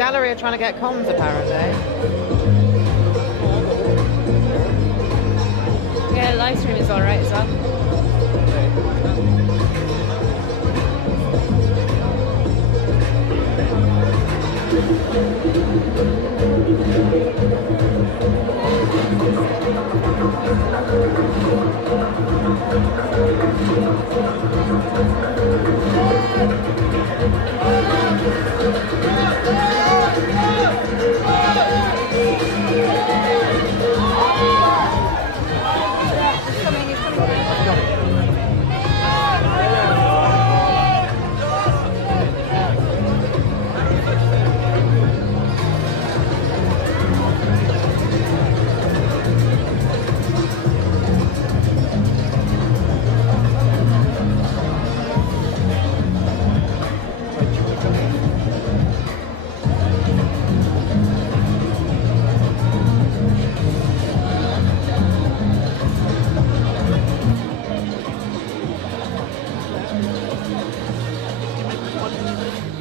Gallery are trying to get comms, apparently. Yeah, live stream is alright as well.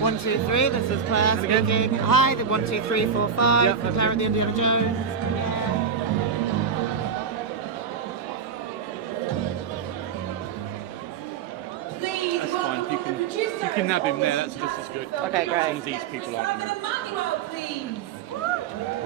1, 2, 3. This is Claire speaking. Hi, the 1, 2, 3, 4, 5. Yep, For Claire at the Indiana Jones. Please That's welcome fine. You the can- producer you can nab him of there, this that's just as good. Okay, great. As long as these people aren't in Simon Emmanuel, please.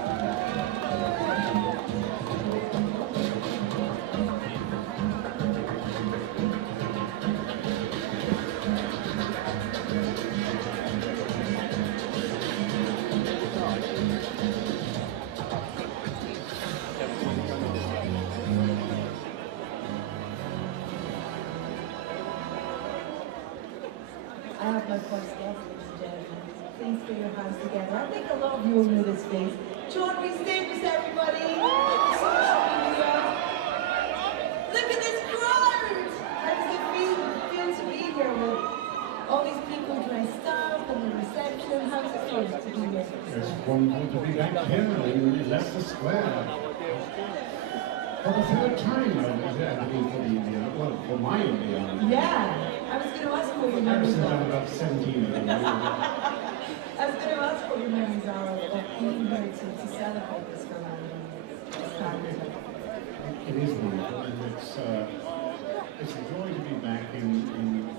I have my first guest, ladies and gentlemen. Please put your hands together. I think a lot of you will know this face. John Rhys Davis, everybody. Thank you so much for being here. Look at this crowd. How does it feel to be here with all these people dressed up and the reception? How does it feel to be here? It's wonderful to be back here in Leicester Square. For the third time, I was there, I mean, for the Indiana, well, for my Indiana. Yeah. I was going to ask what your memories Since I'm are. about 17 of them. I was going to ask what your memories are of being here to celebrate this film and this character. It is wonderful, and it's a joy to be back in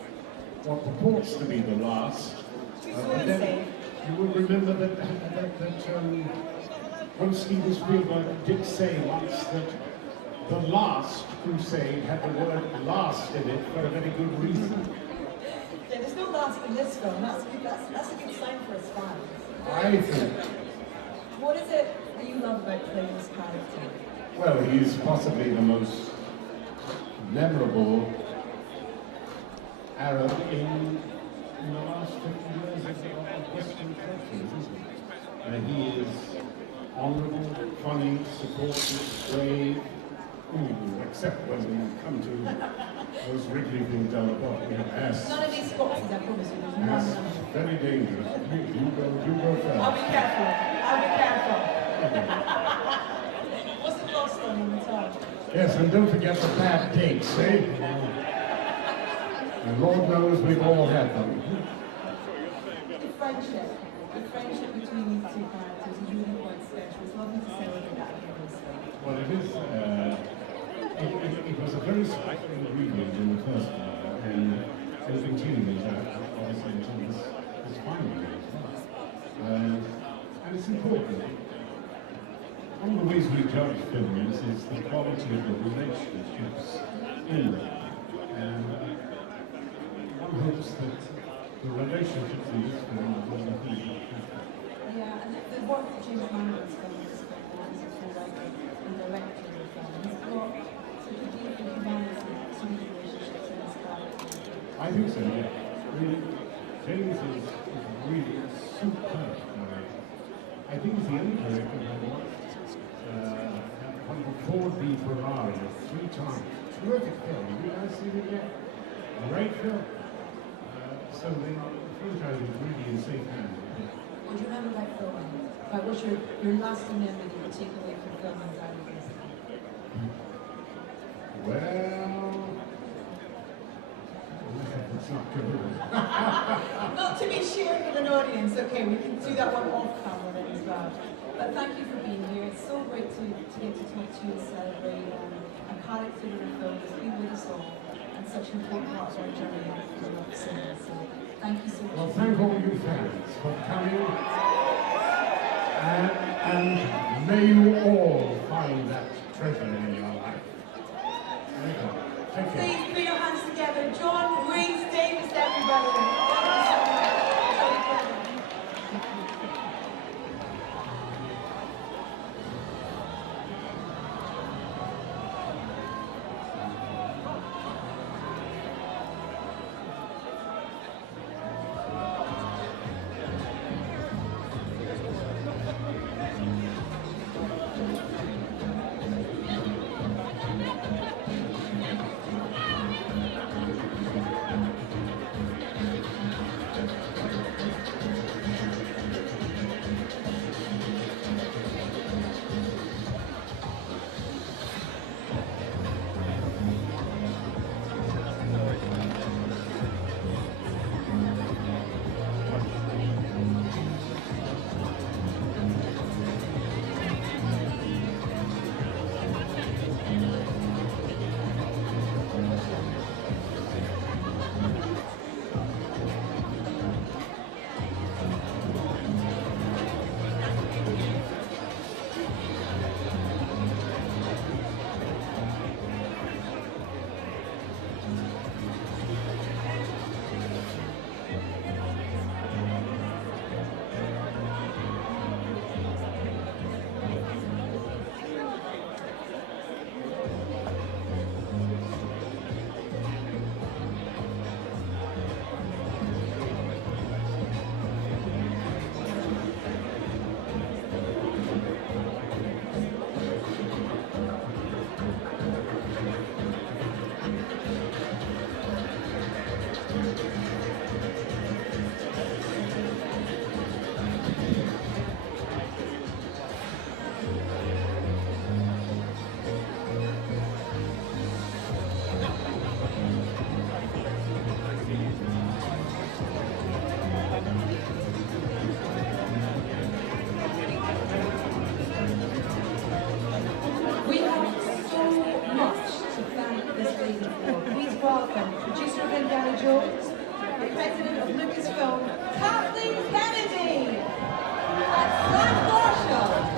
what purports to be the last. But then you will remember that one Steven Spielberg did say once that the last crusade had the word last in it for a very good reason. Yeah, there's no last in this film. That's a good sign for us fans. I think, What is it that you love about playing this character? well, he's possibly the most memorable Arab in the last 50 years of Western culture, isn't he? He is honourable, funny, supportive, brave, except when we come to those Wrigley things down the bottom. Yes. None of these boxes, I promise you. There's none Yes, of them. very dangerous. You go I'll first. be careful. I'll be careful. What's the last one in the top? Yes, and don't forget the bad dates, eh? And Lord knows we've all had them. The friendship between these two characters is really quite special. It's lovely to celebrate that again this film. Well, it is. It was a very special ingredient in the first one, and it continues obviously until this final one as well. And it's important. One of the ways we judge films is the quality of the relationships in them, and one hopes that the relationships in this film will be. Yeah, and the work that James Mangold's done with this film, as a writer and director of the film, he's got such a beautiful humanity to the relationships in this character. I think so, yeah. Really, James is really superb. I think he's the only director I've watched record the Ferrari 3 times. Terrific film. You guys seen it yet? Great film. So the franchise is really in safe hands. What do you remember about filming? What's your lasting memory that you take away from filming Garfitt? Well, it's not good. Not to be shared with an audience. Okay, we can do that one off camera then as well. But thank you for being here. It's so great to get to talk to you and celebrate a character in a film that's been with us all and such an important part of our journey to love cinema. So thank you so much. Well, thank all you fans for coming. And may you all find that treasure in your life. Thank you. Take care. Please put your hands together. John Rhys Davis, everybody. Thank you so much. Indiana Jones, the president of Lucasfilm, Kathleen Kennedy, and Sam Marshall.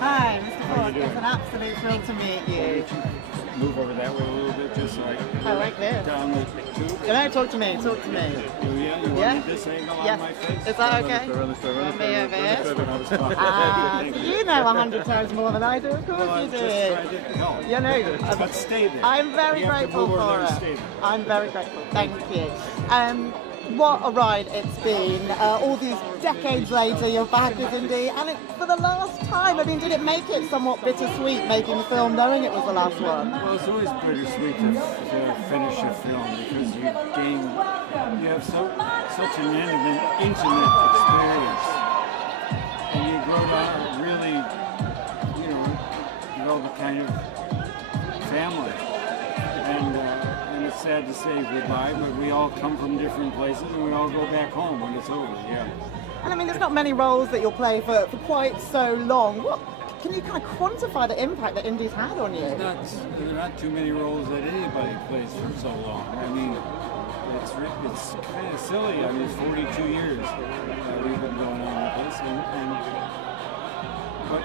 Hi, Mr. Ford. It's an absolute thrill to meet you. Move over that way a little bit, just so I can I like this. down the tube. No, talk to me. Talk to me. Oh, yeah. at this angle Yes. on my face? Is that okay? Run this way, Want me over here? Thank you. You know 100 times more than I do, of course Well, you I'm do. just trying to help. You know, But stay there. I'm very You have to grateful move or for let it. us stay there. I'm very grateful. Thank you. What a ride it's been. All these decades later, you're back with Indy, and for the last time. I mean, did it make it somewhat bittersweet making the film, knowing it was the last one? Well, it's always bittersweet to finish a film because you have such an intimate experience, and you grow to really, develop a kind of family. And it's sad to say goodbye, but we all come from different places, and we all go back home when it's over. Yeah. And I mean, there's not many roles that you'll play for quite so long. What can you kind of quantify the impact that Indy's had on you? There are not too many roles that anybody plays for so long. I mean, it's kind of silly. I mean, it's 42 years we've been going on with this, but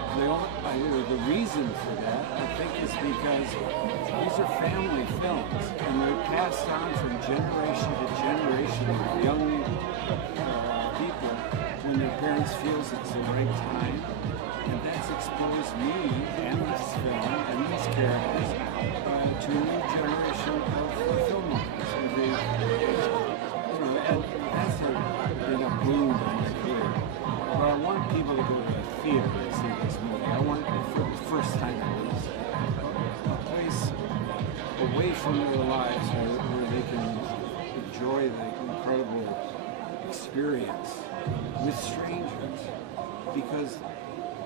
the reason for that, I think, is because these are family films, and they're passed on from generation to generation of young people when their parents feel it's the right time, and that's exposed me and this film and these characters to a new generation of filmmakers. And that's been a boom in my career. But I want people to go to the theater to see this movie. I want it for the first time at least. A place away from their lives where they can enjoy the incredible experience with strangers, because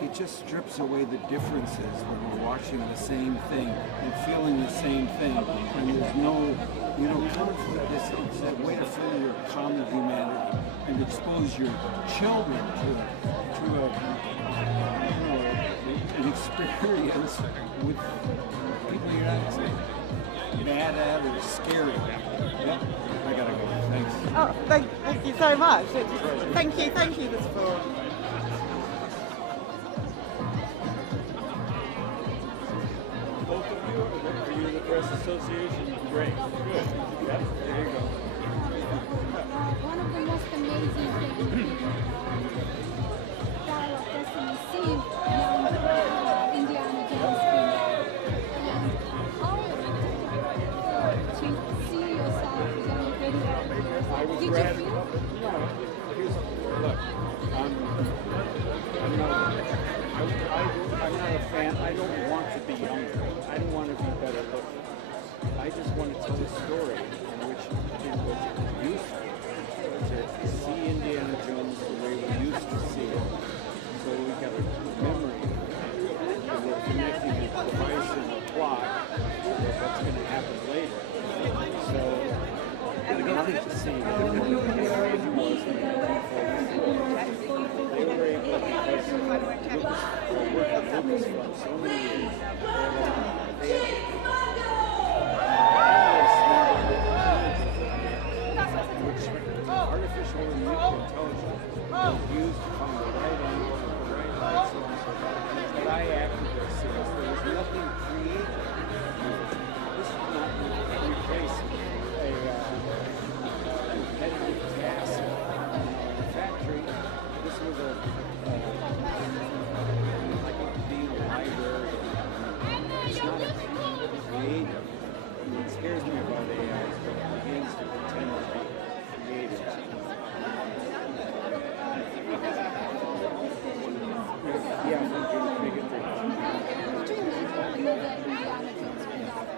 it just strips away the differences when we're watching the same thing and feeling the same thing, and there's no, conflict. It's a way to feel your common humanity and expose your children to an experience with people you're not mad at or scary. Yep, I gotta go. Thanks. Oh, thank you so much. Thank you, the support. Both of you, are you in the Press Association? Great. Good. Yep, there you go. One of the most amazing things Dial of Destiny seeing young Indiana Jones and how to see yourself young video. Did you feel? Look, I'm not a fan. I don't want to be younger. I don't want to be better looking. I just want to tell a story in which it was useful to see Indiana Jones the way we used to see it. So we got a memory and we're connecting the device and the plot with what's going to happen later. So I wanted to see what the history was in 1944. They were able, because Lucas for so many years, artificial intelligence was used to find the right angle, the right light source. But I acted as if there was nothing creative. This is not replacing a repetitive task in a factory. This was like being a library. It's not creative. What scares me about AI is that it begins to pretend to be creative. Yeah, I'm going to make it through. Do you remember another Indiana Jones without the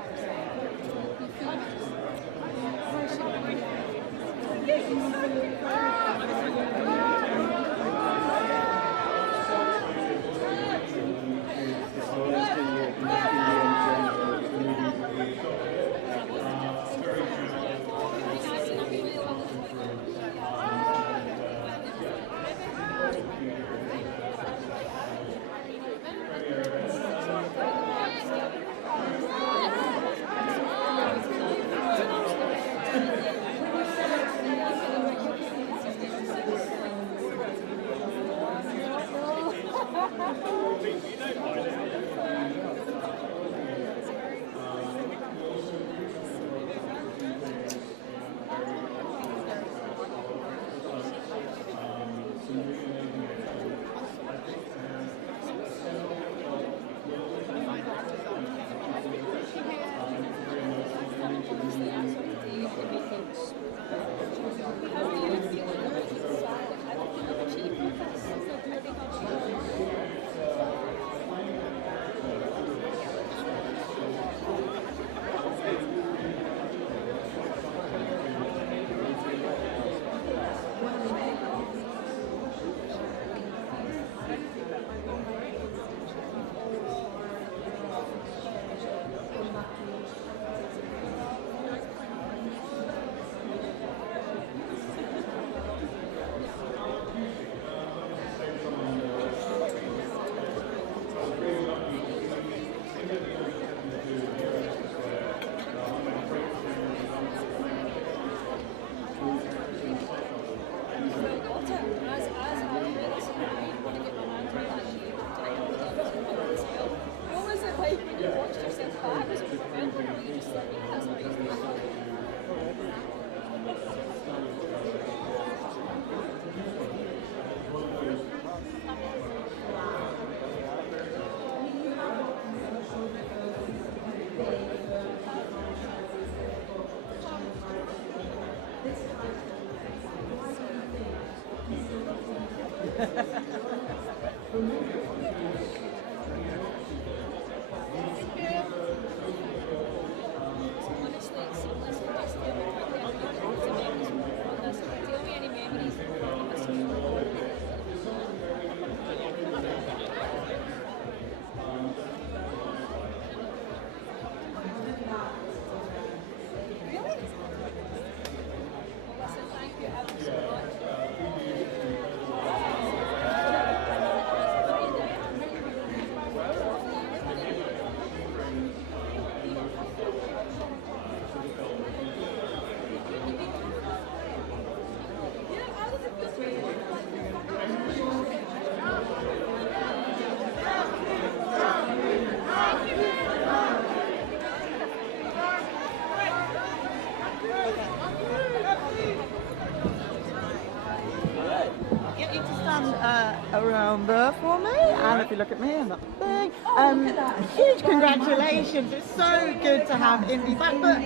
Get you to stand around there for me, and if you look at me, I'm not big. Huge congratulations! It's so good to have Indy back, but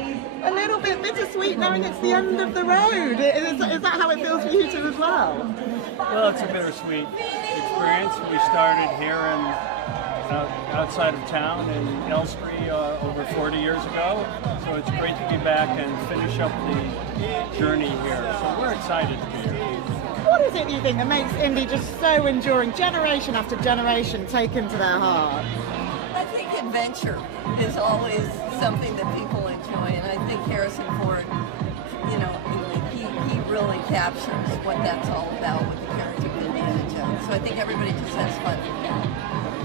a little bit bittersweet knowing it's the end of the road. Is that how it feels for you two as well? Well, it's a bittersweet experience. We started here outside of town in Elstree over 40 years ago, so it's great to be back and finish up the journey here. So we're excited to be here. What is it you think that makes Indy just so enduring, generation after generation, taken to their heart? I think adventure is always something that people enjoy, and I think Harrison Ford, you know, he really captures what that's all about with the character of Indiana Jones. So I think everybody just has fun.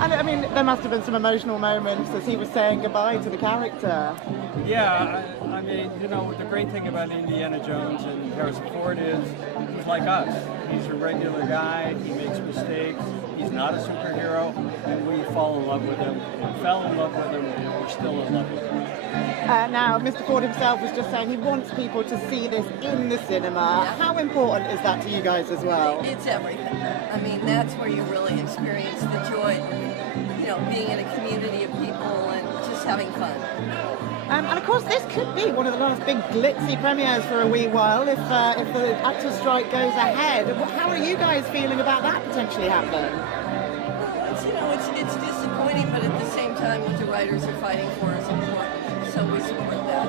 And I mean, there must have been some emotional moments as he was saying goodbye to the character. Yeah, I mean, you know, the great thing about Indiana Jones and Harrison Ford is he's like us. He's a regular guy, he makes mistakes, he's not a superhero, and we fall in love with him, and fell in love with him, and we're still in love with him. Now, Mr. Ford himself was just saying he wants people to see this in the cinema. Yeah. How important is that to you guys as well? It's everything. I mean, that's where you really experience the joy, you know, being in a community of people and just having fun. And of course, this could be one of the last big glitzy premieres for a wee while if the actors' strike goes ahead. How are you guys feeling about that potentially happening? It's, you know, it's disappointing, but at the same time, what the writers are fighting for is important, so we support that.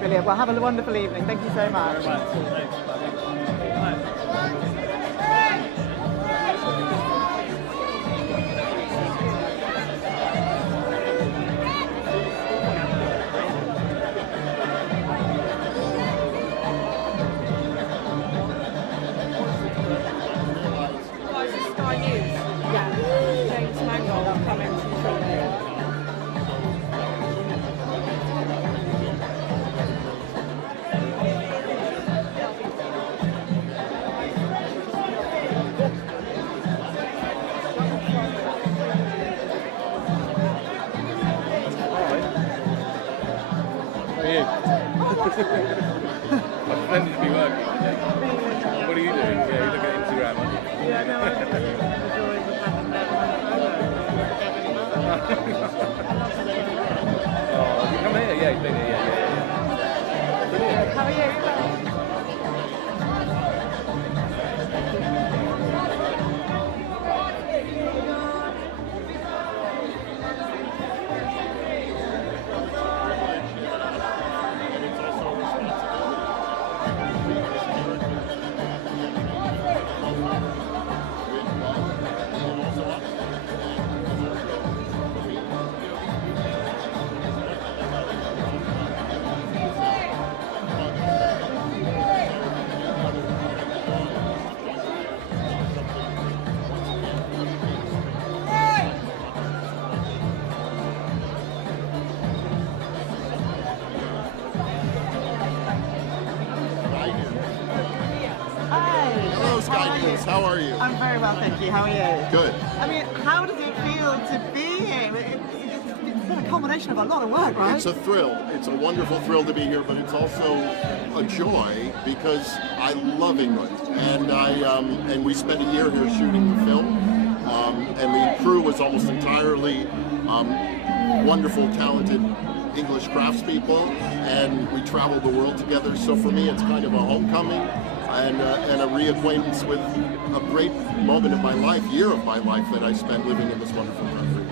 Brilliant. Well, have a wonderful evening. Thank you so much. Very much. Thanks. Bye. Sky News. Yeah. James Mangold comments and stuff. I'm pretending to be working. What are you doing? Yeah, you look at Instagram, aren't you? Yeah, no, I'm just enjoying the fact Oh, you come here? Yeah, he's been here, yeah. Brilliant. How are you? How are you? I'm very well, thank you. How are you? Good. I mean, how does it feel to be here? It's been a combination of a lot of work, right? It's a thrill. It's a wonderful thrill to be here, but it's also a joy because I love England, and we spent a year here shooting the film, and the crew was almost entirely wonderful, talented English craftspeople, and we traveled the world together. So for me, it's kind of a homecoming. and a reacquaintance with a great moment of my life, year of my life that I spent living in this wonderful country.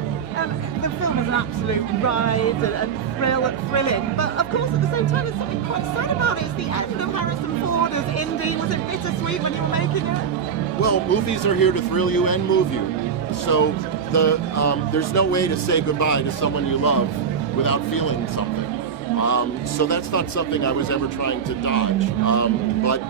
The film is an absolute ride and thrilling, but of course at the same time there's something quite sad about it. It's the end of Harrison Ford as Indy. Was it bittersweet when you were making it? Well, movies are here to thrill you and move you. So there's no way to say goodbye to someone you love without feeling something. So that's not something I was ever trying to dodge. But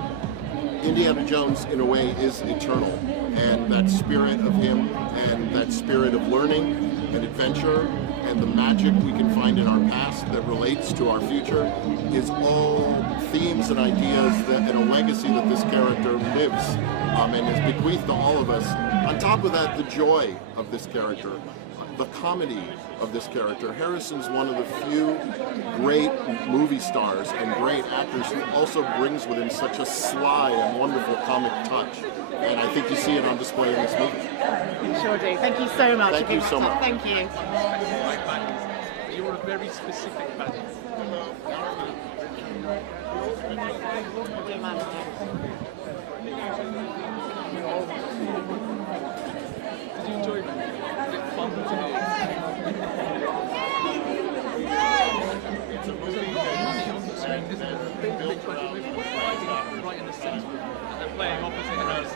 Indiana Jones, in a way, is eternal. And that spirit of him and that spirit of learning and adventure and the magic we can find in our past that relates to our future is all themes and ideas and a legacy that this character lives and is bequeathed to all of us. On top of that, the joy of this character, the comedy of this character. Harrison's one of the few great movie stars and great actors who also brings with him such a sly and wonderful comic touch. And I think you see it on display in this movie. You sure do. Thank you so much. Thank you so much. Thank you. You were a very specific band. Did you enjoy that? Was it fun to do? It's a movie that on the screen, isn't it? A big budget movie, right in the centre, and then playing opposite us.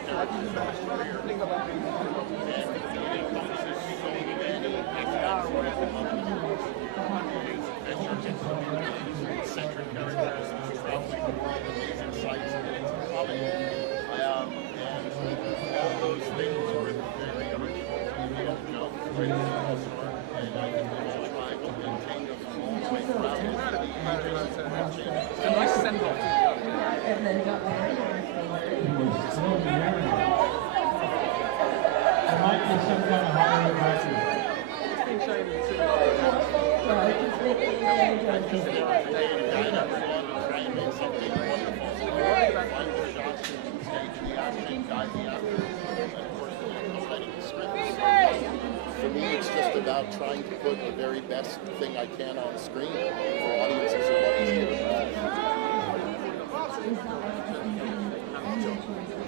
It's a nice send-off. There might be some kind of holiday party. It's been shown in the For me, it's just about trying to put the very best thing I can on screen for audiences who love this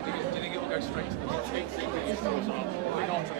Do you think it will go straight to the We're not to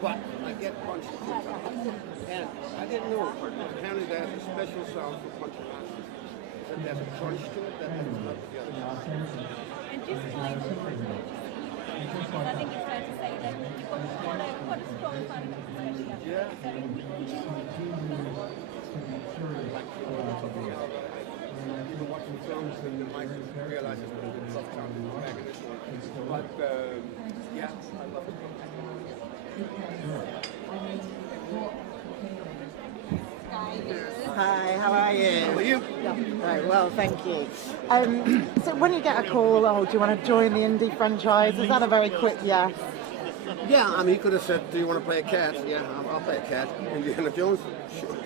But I get punched 2 times. And I didn't know, apparently there's a special sound for punching monsters. That there's a crunch to it that holds it up together. And just like because I think it's fair to say that you've got quite a strong fan base, especially after Yeah. Watching films and Mike realizes what a tough time to back in this one. But yeah, I love it. Hi, how are you? How are you? Very well, thank you. So when you get a call, oh, do you want to join the indie franchise? Is that a very quick yes? Yeah, I mean, he could have said, do you want to play a cat? Yeah, I'll play a cat. Indiana Jones? Sure.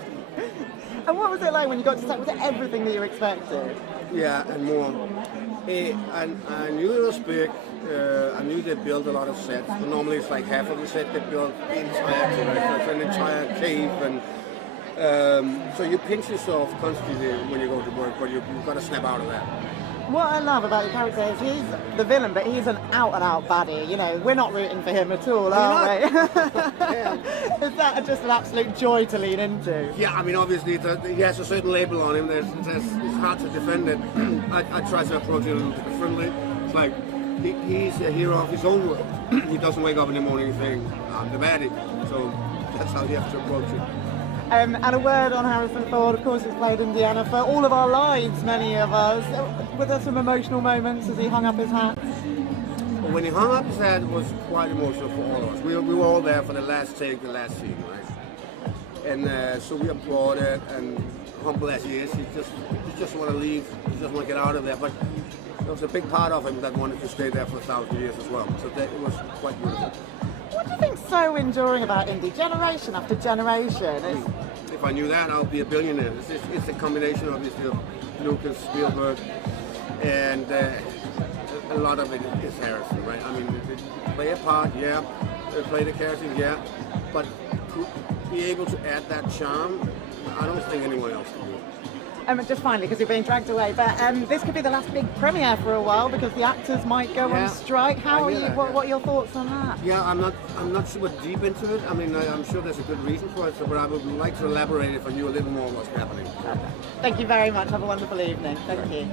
And what was it like when you got to set? Was it everything that you expected? Yeah, and more. I knew it was big. I knew they built a lot of sets. But normally it's like half of the set they built the entire it's an entire cave, and so you pinch yourself constantly when you go to work, but you've got to snap out of that. What I love about your character is he's the villain, but he's an out-and-out baddie. You know, we're not rooting for him at all, are we? Is that just an absolute joy to lean into? Yeah, I mean, obviously he has a certain label on him. It's hard to defend it. I try to approach it a little differently. It's like he's a hero of his own world. He doesn't wake up in the morning saying, I'm the baddie. So that's how you have to approach it. And a word on Harrison Ford. Of course, he's played Indiana for all of our lives, many of us. Were there some emotional moments as he hung up his hat? When he hung up his hat, it was quite emotional for all of us. We were all there for the last take, the last scene, right? And so we applauded, and humble as he is, he just want to leave, he just want to get out of there. But there was a big part of him that wanted to stay there for 1,000 years as well. So it was quite beautiful. What do you think's so enduring about indie, generation after generation? If I knew that, I'll be a billionaire. It's a combination, obviously, of Lucas, Spielberg, and a lot of it is Harrison, right? I mean, play a part, yeah. Play the character, yeah. But to be able to add that charm, I don't think anyone else can do it. Just finally, because you're being dragged away, but this could be the last big premiere for a while because the actors might go on strike. How are you? What are your thoughts on that? Yeah, I'm not super deep into it. I mean, I'm sure there's a good reason for it, but I would like to elaborate if I knew a little more what's happening. Okay. Thank you very much. Have a wonderful evening. Thank you.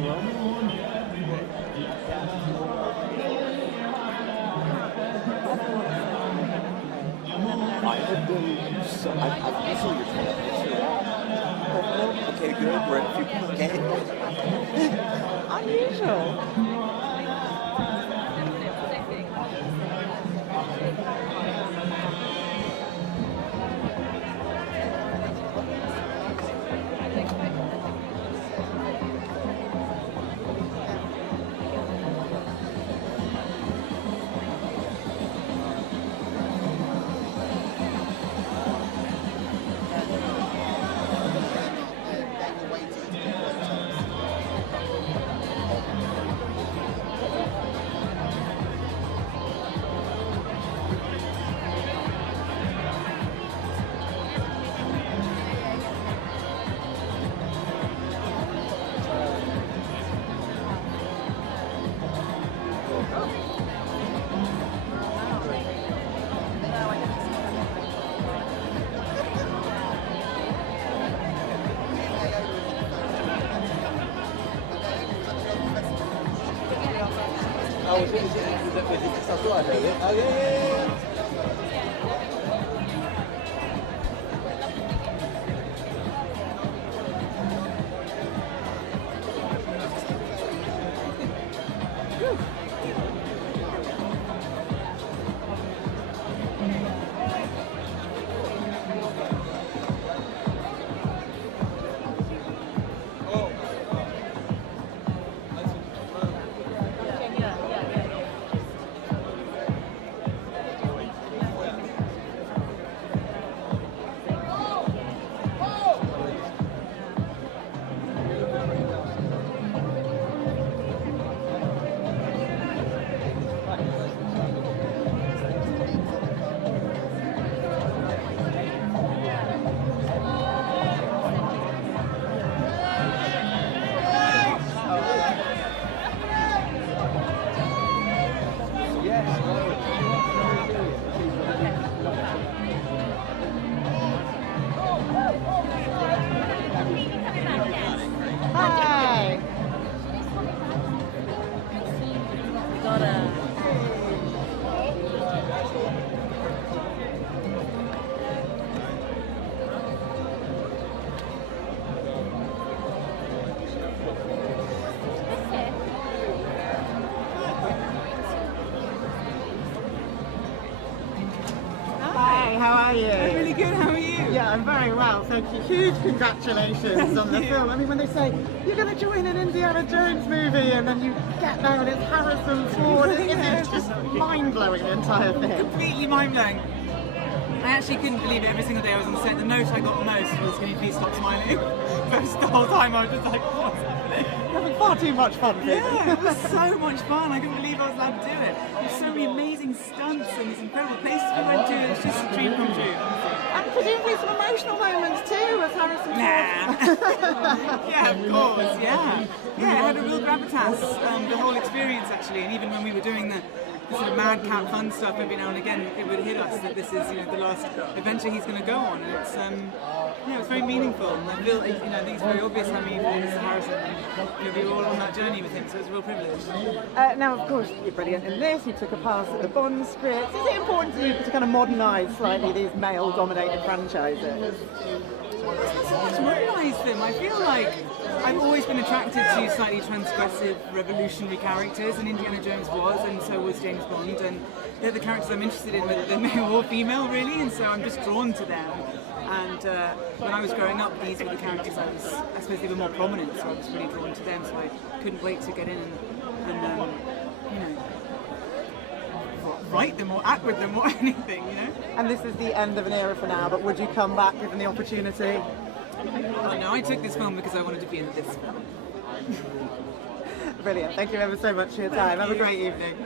Okay, good. We're at a few. Okay. Unusual. Satu ada ya? Oke. How are you? I'm really good, how are you? Yeah, I'm very well, thank you. Huge congratulations on the film. I mean, when they say, you're going to join an Indiana Jones movie, and then you get there and it's Harrison Ford, it's just mind-blowing, the entire thing. Completely mind-blowing. I actually couldn't believe it every single day I was on set. The note I got most was, can you please stop smiling? The whole time I was just like, what's happening? You're having far too much fun, Phoebe. Yeah, it was so much fun. I couldn't believe I was allowed to do it. There's so many amazing stunts and these incredible places we went to. It's just a dream come true. And presumably some emotional moments too with Harrison Ford. Yeah, of course, yeah. Yeah, it had a real gravitas, the whole experience actually, and even when we were doing the sort of madcap fun stuff every now and again, it would hit us that this is, you know, the last adventure he's going to go on, and it's, yeah, it's very meaningful. And I feel, you know, I think it's very obvious how meaningful it is to Harrison. You know, we were all on that journey with him, so it's a real privilege. Now, of course, you're brilliant in this. You took a pass at the Bond script. Is it important to you to kind of modernise slightly these male-dominated franchises? It's not so much modernise them. I feel like I've always been attracted to slightly transgressive, revolutionary characters, and Indiana Jones was, and so was James Bond, and they're the characters I'm interested in, whether they're male or female, really, and so I'm just drawn to them. And when I was growing up, these were the characters I suppose they were more prominent, so I was really drawn to them, so I couldn't wait to get in and you know, write them or act with them or anything, you know. And this is the end of an era for now, but would you come back given the opportunity? Oh no, I took this film because I wanted to be in this film. Brilliant. Thank you ever so much for your time. Have a great evening.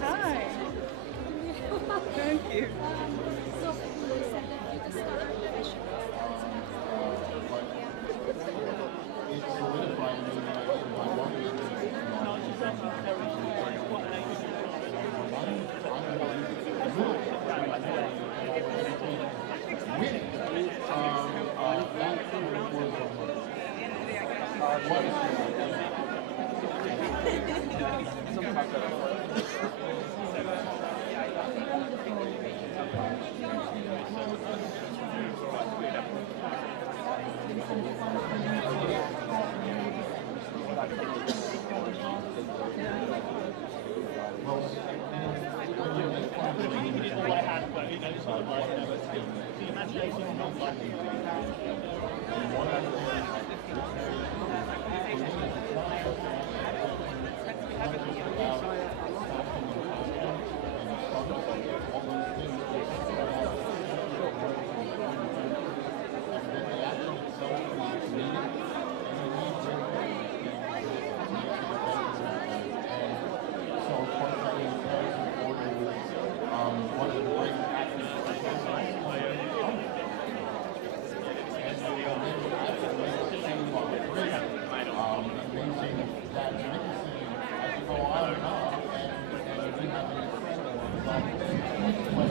Hi. Thank you. Well,